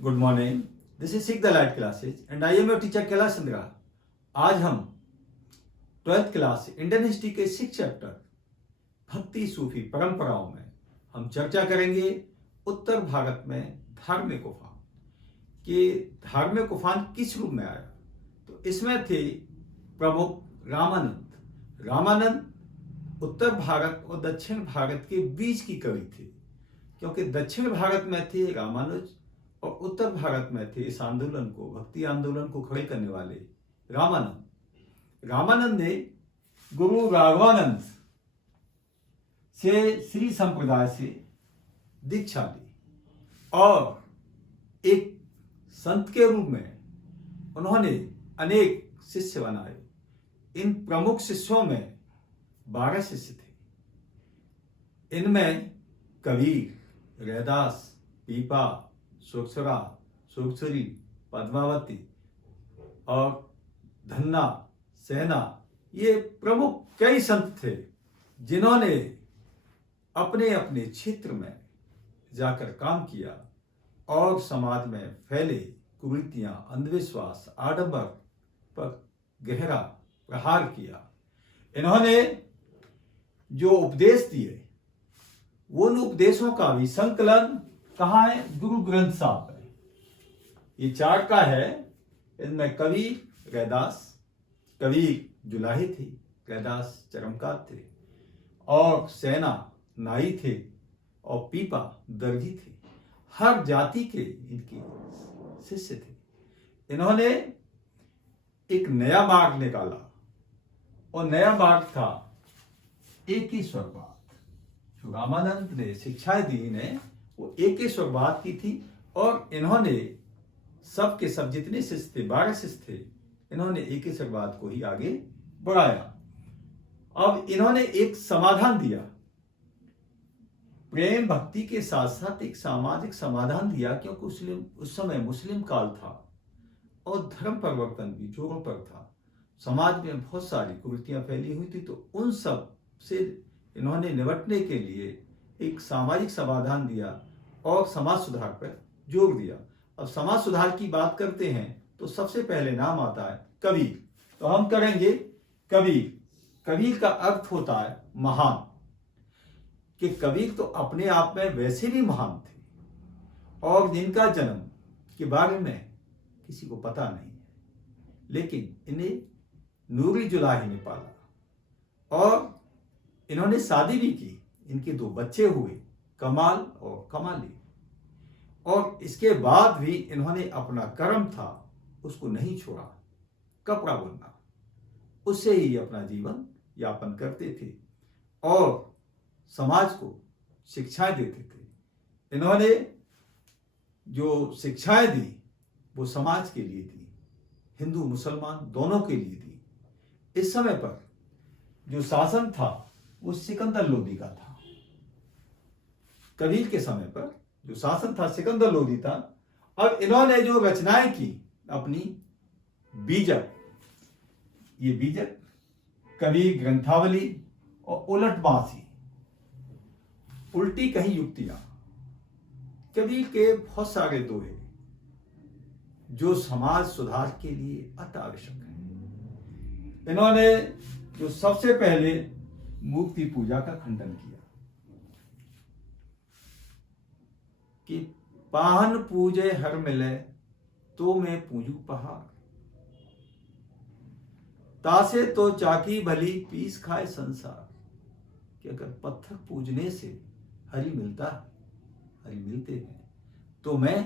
Good morning. This is sick the light classes and I am your teacher Kailash Chandra. आज हम 12th class Indian history के 6 chapter भक्ति सूफी परंपराओं में हम चर्चा करेंगे उत्तर भारत में धार्मिक उफान कि धार्मिक उफान किस रूप में आया। तो इसमें थे प्रमुख रामानंद उत्तर भारत और दक्षिण भारत के बीच की कवि थे, क्योंकि दक्षिण भारत में थे रामानुज और उत्तर भारत में थे इस आंदोलन को, भक्ति आंदोलन को खड़े करने वाले रामानंद ने गुरु राघवानंद से श्री संप्रदाय से दीक्षा ली और एक संत के रूप में उन्होंने अनेक शिष्य बनाए। इन प्रमुख शिष्यों में 12 शिष्य थे। इनमें कबीर, रैदास, पीपा, सुरसुरा, सुरसुरी, पद्मावती और धन्ना, सेना, ये प्रमुख कई संत थे जिन्होंने अपने अपने क्षेत्र में जाकर काम किया और समाज में फैले कुरीतियां, अंधविश्वास, आडंबर पर गहरा प्रहार किया। इन्होंने जो उपदेश दिए उन उपदेशों का भी संकलन कहाँ है? गुरु ग्रंथ साहब है। ये 4 का है। इनमें कबीर, रैदास, कबीर जुलाही थे, रैदास चरमकार थे और सेना नाई थे और पीपा दर्जी थे। हर जाति के इनके शिष्य थे। इन्होंने एक नया मार्ग निकाला और नया मार्ग था एक ही स्वरवाद। जो रामानंद ने शिक्षाएं दी इन्हें वो एक ही स्वरवाद की थी और इन्होंने सब के सब जितने शिष्य थे, 12 शिष्य थे, इन्होंने एक ही स्वरवाद को ही आगे बढ़ाया। अब इन्होंने एक समाधान दिया, प्रेम भक्ति के साथ साथ एक सामाजिक समाधान दिया, क्योंकि उस समय मुस्लिम काल था और धर्म परिवर्तन भी जोरों पर था। समाज में बहुत सारी कुरीतियां फैली हुई थी, तो उन सब से इन्होंने निपटने के लिए एक सामाजिक समाधान दिया और समाज सुधार पर जोर दिया। अब समाज सुधार की बात करते हैं तो सबसे पहले नाम आता है कबीर। तो हम करेंगे कबीर। कबीर का अर्थ होता है महान, कि कबीर तो अपने आप में वैसे भी महान थे और जिनका जन्म के बारे में किसी को पता नहीं है, लेकिन इन्हें नूरी जुलाही ने पाला और इन्होंने शादी भी की। इनके 2 बच्चे हुए, कमाल और कमाली। और इसके बाद भी इन्होंने अपना कर्म था उसको नहीं छोड़ा, कपड़ा बुनना, उससे ही अपना जीवन यापन करते थे और समाज को शिक्षाएं देते थे। इन्होंने जो शिक्षाएं दी वो समाज के लिए दी, हिंदू मुसलमान दोनों के लिए दी। इस समय पर जो शासन था वो सिकंदर लोदी का था। कबीर के समय पर जो शासन था सिकंदर लोदी था। अब इन्होंने जो रचनाएं की अपनी बीजक, ये बीजक, कबीर ग्रंथावली और उलट बांसी, उल्टी कहीं युक्तियां, कबीर के बहुत सारे दोहे जो समाज सुधार के लिए अति आवश्यक है। इन्होंने जो सबसे पहले मूर्ति पूजा का खंडन किया कि पाहन पूजे हर मिले तो मैं पूजू पहाड़, तासे तो चाकी भली पीस खाए संसार। कि अगर पत्थर पूजने से हरि मिलता है, हरि मिलते हैं, तो मैं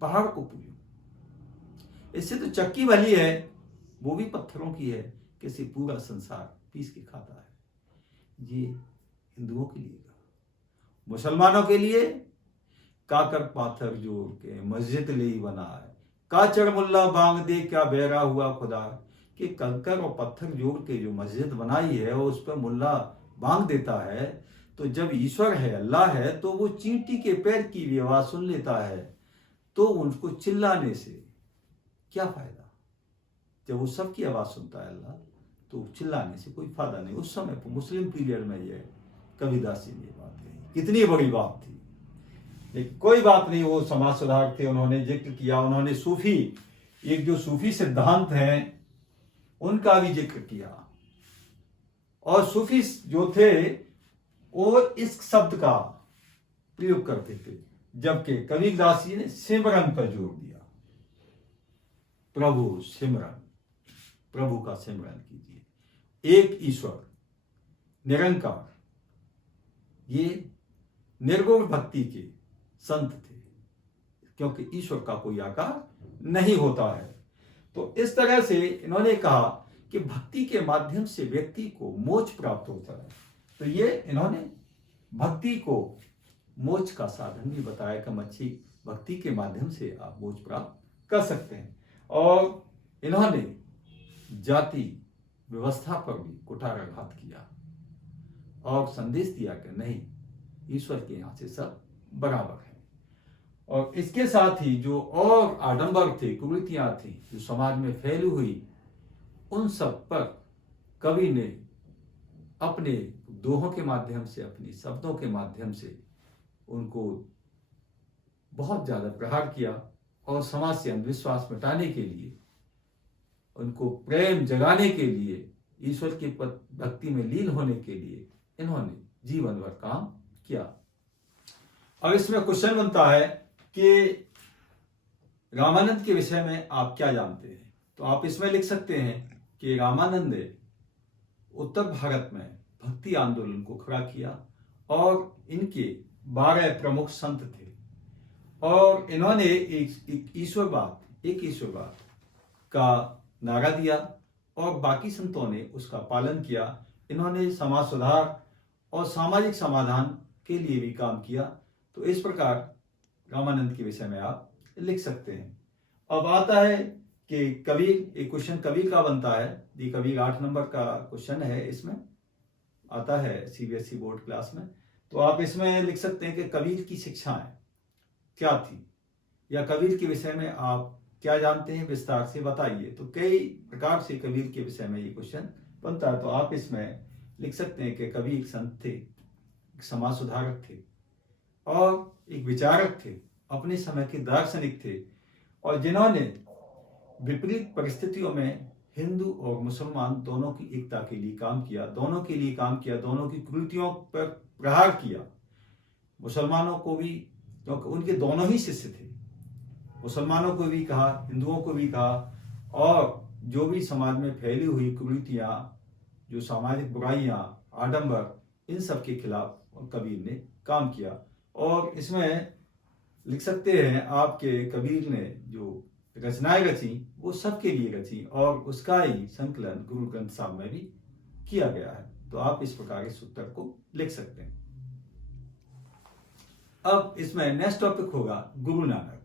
पहाड़ को पूजूं। इससे तो चक्की भली है, वो भी पत्थरों की है, कैसे पूरा संसार पीस के खाता है। ये हिंदुओं के लिए कहा। मुसलमानों के लिए काकर पाथर जोड़ के मस्जिद ले बनाए, काचड़ मुल्ला बांग दे क्या बहरा हुआ खुदा। कि कंकर और पत्थर जोड़ के जो मस्जिद बनाई है उस पर मुल्ला बांग देता है, तो जब ईश्वर है, अल्लाह है, तो वो चींटी के पैर की भी आवाज सुन लेता है, तो उनको चिल्लाने से क्या फायदा। जब वो सबकी आवाज सुनता है अल्लाह, तो चिल्लाने से कोई फायदा नहीं। उस समय मुस्लिम पीरियड में ये कबीरदास जी ने बात कही, कितनी बड़ी बात थी। लेकिन कोई बात नहीं, वो समाज सुधारक थे, उन्होंने जिक्र किया, उन्होंने सूफी, एक जो सूफी सिद्धांत हैं उनका भी जिक्र किया। और सूफी जो थे वो इस शब्द का प्रयोग करते थे, जबकि कबीरदास जी ने सिमरन पर जोर दिया। प्रभु सिमरन, प्रभु का सिमरन कीजिए, एक ईश्वर निरंकार। ये निर्गुण भक्ति के संत थे, क्योंकि ईश्वर का कोई आकार नहीं होता है। तो इस तरह से इन्होंने कहा कि भक्ति के माध्यम से व्यक्ति को मोक्ष प्राप्त होता है। तो ये इन्होंने भक्ति को मोक्ष का साधन भी बताया कि अच्छी भक्ति के माध्यम से आप मोक्ष प्राप्त कर सकते हैं। और इन्होंने जाति व्यवस्था पर भी कुठाराघात किया और संदेश दिया कि नहीं, ईश्वर के यहाँ से सब बराबर है। और इसके साथ ही जो और आडंबर थे, कुरीतियां थी जो समाज में फैली हुई, उन सब पर कवि ने अपने दोहों के माध्यम से, अपने शब्दों के माध्यम से उनको बहुत ज्यादा प्रहार किया और समाज से अंधविश्वास मिटाने के लिए, उनको प्रेम जगाने के लिए, ईश्वर की भक्ति में लीन होने के लिए इन्होंने जीवन भर काम किया। अब इसमें क्वेश्चन बनता है कि रामानंद के विषय में आप क्या जानते हैं? तो आप इसमें लिख सकते हैं कि रामानंद ने उत्तर भारत में भक्ति आंदोलन को खड़ा किया और इनके 12 प्रमुख संत थे और इन्होंने एक ईश्वरवाद का नारा दिया और बाकी संतों ने उसका पालन किया। इन्होंने समाज सुधार और सामाजिक समाधान के लिए भी काम किया। तो इस प्रकार रामानंद के विषय में आप लिख सकते हैं। अब आता है कि कबीर, एक क्वेश्चन कबीर का बनता है। ये कबीर 8 नंबर का क्वेश्चन है, इसमें आता है सीबीएसई बोर्ड क्लास में। तो आप इसमें लिख सकते हैं कि कबीर की शिक्षाएं क्या थी, या कबीर के विषय में आप क्या जानते हैं, विस्तार से बताइए। तो कई प्रकार से कबीर के विषय में ये क्वेश्चन बनता है। तो आप इसमें लिख सकते हैं कि कबीर संत थे, एक समाज सुधारक थे और एक विचारक थे, अपने समय के दार्शनिक थे, और जिन्होंने विपरीत परिस्थितियों में हिंदू और मुसलमान दोनों की एकता के लिए काम किया, दोनों की कुरीतियों पर प्रहार किया। मुसलमानों को भी, क्योंकि उनके दोनों ही शिष्य थे, मुसलमानों को भी कहा, हिंदुओं को भी कहा, और जो भी समाज में फैली हुई कुरीतियां, जो सामाजिक बुराइयां, आडंबर, इन सब के खिलाफ कबीर ने काम किया। और इसमें लिख सकते हैं आपके कबीर ने जो रचनाएं रची वो सबके लिए रची और उसका ही संकलन गुरु ग्रंथ साहब में भी किया गया है। तो आप इस प्रकार इस उत्तर को लिख सकते हैं। अब इसमें नेक्स्ट टॉपिक होगा गुरु नानक।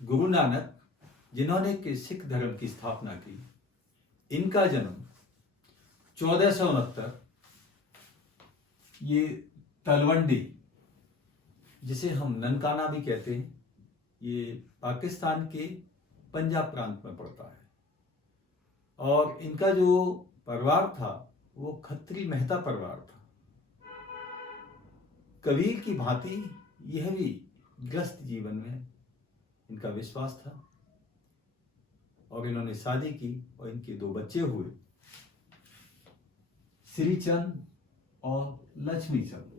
गुरु नानक जिन्होंने कि सिख धर्म की स्थापना की, इनका जन्म 1469, ये तलवंडी, जिसे हम ननकाना भी कहते हैं, ये पाकिस्तान के पंजाब प्रांत में पड़ता है। और इनका जो परिवार था वो खत्री मेहता परिवार था। कबीर की भांति यह भी गृहस्थ जीवन में इनका विश्वास था और इन्होंने शादी की और इनके 2 बच्चे हुए, श्रीचंद और लक्ष्मीचंद।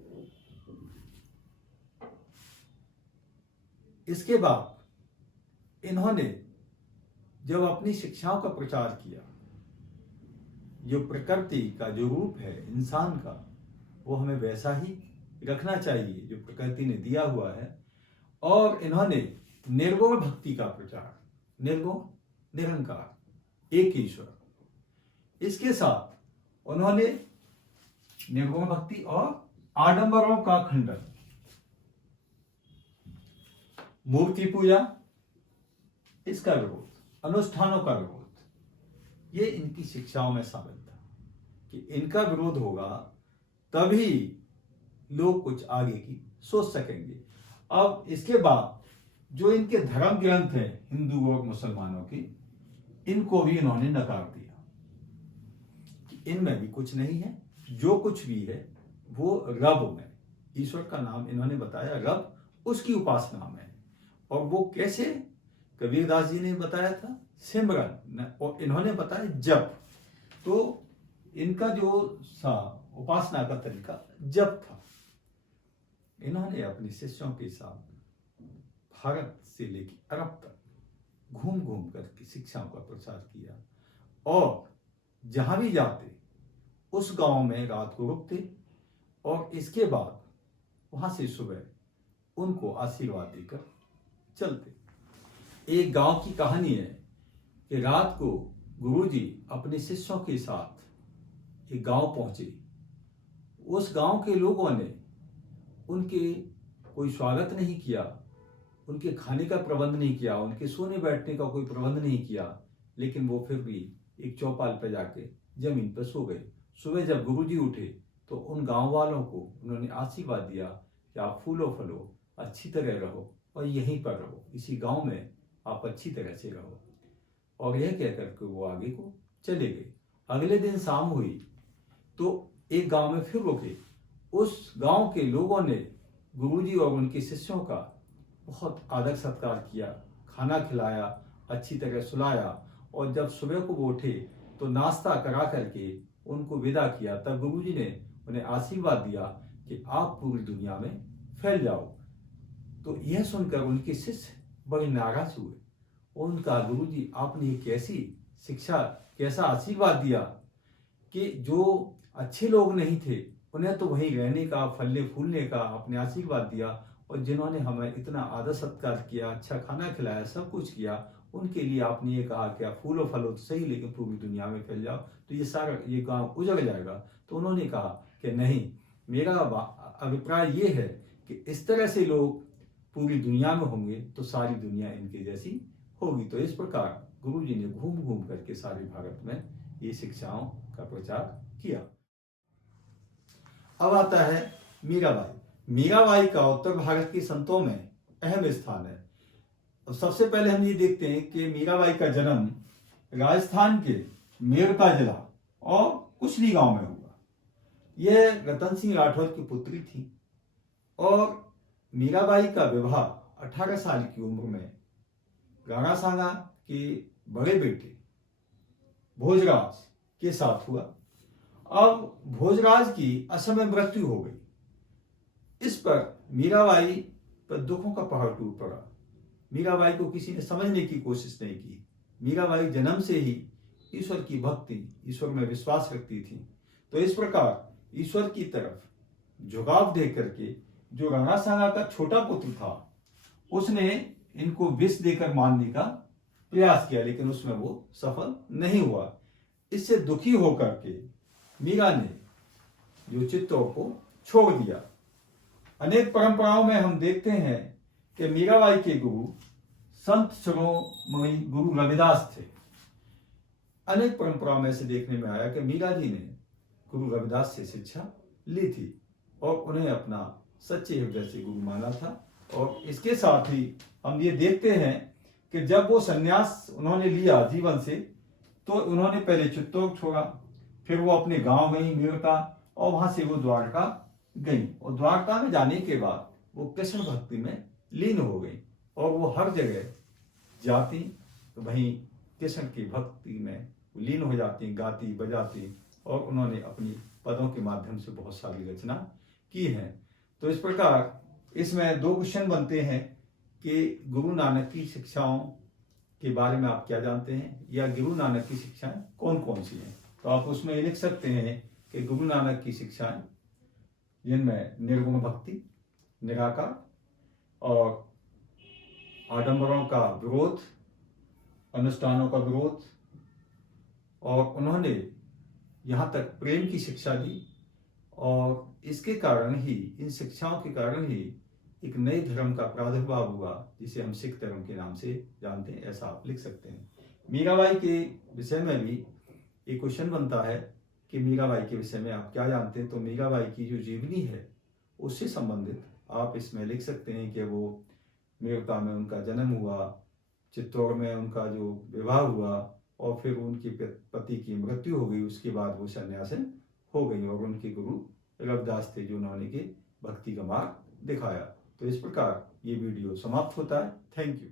इसके बाद इन्होंने जब अपनी शिक्षाओं का प्रचार किया, जो प्रकृति का जो रूप है इंसान का, वो हमें वैसा ही रखना चाहिए जो प्रकृति ने दिया हुआ है, और इन्होंने निर्गुण भक्ति का प्रचार, निर्गुण, निरंकार, एक ईश्वर, इसके साथ उन्होंने निर्गुण भक्ति और आडंबरों का खंडन, मूर्ति पूजा, इसका विरोध, अनुष्ठानों का विरोध, ये इनकी शिक्षाओं में शामिल था कि इनका विरोध होगा तभी लोग कुछ आगे की सोच सकेंगे। अब इसके बाद जो इनके धर्म ग्रंथ हैं हिंदू और मुसलमानों की, इनको भी इन्होंने नकार दिया कि इनमें भी कुछ नहीं है, जो कुछ भी है वो रब में, ईश्वर का नाम इन्होंने बताया रब, उसकी उपासना में। और वो कैसे, कबीरदास जी ने बताया था सिमरन, और इन्होंने बताया जप। तो इनका जो सा उपासना का तरीका जप था। इन्होंने अपने शिष्यों के साथ भारत से लेकर अरब तक घूम घूम करके शिक्षाओं का प्रसार किया, और जहां भी जाते उस गांव में रात को रुकते, और इसके बाद वहां से सुबह उनको आशीर्वाद देकर चलते। एक गांव की कहानी है कि रात को गुरुजी अपने शिष्यों के साथ एक गांव पहुंचे। उस गांव के लोगों ने उनके कोई स्वागत नहीं किया, उनके खाने का प्रबंध नहीं किया, उनके सोने बैठने का कोई प्रबंध नहीं किया, लेकिन वो फिर भी एक चौपाल पर जाके जमीन पर सो गए। सुबह जब गुरुजी उठे तो उन गांव वालों को उन्होंने आशीर्वाद दिया कि आप फूलो फलो, अच्छी तरह रहो और यहीं पर रहो, इसी गांव में आप अच्छी तरह से रहो। और यह कहकर के वो आगे को चले गए। अगले दिन शाम हुई तो एक गांव में फिर रुके। उस गांव के लोगों ने गुरुजी और उनके शिष्यों का बहुत आदर सत्कार किया, खाना खिलाया, अच्छी तरह सुलाया, और जब सुबह को वो उठे तो नाश्ता करा करके उनको विदा किया। तब गुरुजी ने उन्हें आशीर्वाद दिया कि आप पूरी दुनिया में फैल जाओ। तो यह सुनकर उनके शिष्य बड़े नाराज हुए। उनका गुरुजी आपने ये कैसी शिक्षा, कैसा आशीर्वाद दिया कि जो अच्छे लोग नहीं थे उन्हें तो वहीं रहने का, फलने फूलने का आपने आशीर्वाद दिया, और जिन्होंने हमें इतना आदर सत्कार किया, अच्छा खाना खिलाया, सब कुछ किया, उनके लिए आपने ये कहा कि आप फूलो फलो तो सही लेकिन पूरी दुनिया में फैल जाओ, तो ये सारा ये गांव उजड़ जाएगा। तो उन्होंने कहा कि नहीं, मेरा अभिप्राय ये है कि इस तरह से लोग पूरी दुनिया में होंगे तो सारी दुनिया इनके जैसी होगी। तो इस प्रकार गुरुजी ने घूम घूम करके सारे भारत में ये शिक्षाओं का प्रचार किया। अब आता है मीराबाई। मीराबाई का उत्तर भारत के संतों में अहम स्थान है। अब सबसे पहले हम ये देखते हैं कि मीराबाई का जन्म राजस्थान के मेरठा जिला और कुशली गांव में हुआ। यह रतन सिंह राठौर की पुत्री थी, और मीराबाई का विवाह 18 साल की उम्र में राणासांगा के बड़े बेटे भोजराज के साथ हुआ। अब भोजराज की असमय मृत्यु हो गई। इस पर मीराबाई पर दुखों का पहाड़ टूट पड़ा। मीराबाई को किसी ने समझने की कोशिश नहीं की। मीराबाई जन्म से ही ईश्वर की भक्ति, ईश्वर में विश्वास रखती थी। तो इस प्रकार ईश्वर की तरफ झुकाव दे करके जो राणासांगा का छोटा पुत्र था उसने इनको विष देकर मारने का प्रयास किया, लेकिन उसमें वो सफल नहीं हुआ। इससे दुखी होकर के मीरा ने जो चित्तौड़ को छोड़ दिया। अनेक परंपराओं में हम देखते हैं कि मीराबाई के गुरु संत शिरोमणि गुरु रविदास थे। अनेक परंपराओं में से देखने में आया कि मीरा जी ने गुरु रविदास से शिक्षा ली थी और उन्हें अपना सच्चे हृदय से गुरु माना था। और इसके साथ ही हम ये देखते हैं कि जब वो संन्यास उन्होंने लिया जीवन से, तो उन्होंने पहले चित्तौड़ छोड़ा, फिर वो अपने गांव गई मेरठा, और वहां से वो द्वारका गई। और द्वारका में जाने के बाद वो कृष्ण भक्ति में लीन हो गई, और वो हर जगह जाती तो वहीं कृष्ण की भक्ति में लीन हो जाती, गाती बजाती, और उन्होंने अपनी पदों के माध्यम से बहुत सारी रचना की है। तो इस प्रकार इसमें दो क्वेश्चन बनते हैं कि गुरु नानक की शिक्षाओं के बारे में आप क्या जानते हैं, या गुरु नानक की शिक्षाएं कौन कौन सी हैं। तो आप उसमें लिख सकते हैं कि गुरु नानक की शिक्षाएं जिनमें निर्गुण भक्ति, निराकार और आडंबरों का विरोध, अनुष्ठानों का विरोध, और उन्होंने यहाँ तक प्रेम की शिक्षा दी, और इसके कारण ही, इन शिक्षाओं के कारण ही एक नए धर्म का प्रादुर्भाव हुआ जिसे हम सिख धर्म के नाम से जानते हैं। ऐसा आप लिख सकते हैं। मीराबाई के विषय में भी एक क्वेश्चन बनता है कि मीराबाई के विषय में आप क्या जानते हैं। तो मीराबाई की जो जीवनी है उससे संबंधित आप इसमें लिख सकते हैं कि वो मेरठा में उनका जन्म हुआ, चित्तौड़ में उनका जो विवाह हुआ, और फिर उनके पति की मृत्यु हो गई। उसके बाद वो सन्यासिन हो गई और उनके गुरु रविदास थे जो उन्होंने के भक्ति का मार्ग दिखाया। तो इस प्रकार ये वीडियो समाप्त होता है। Thank you.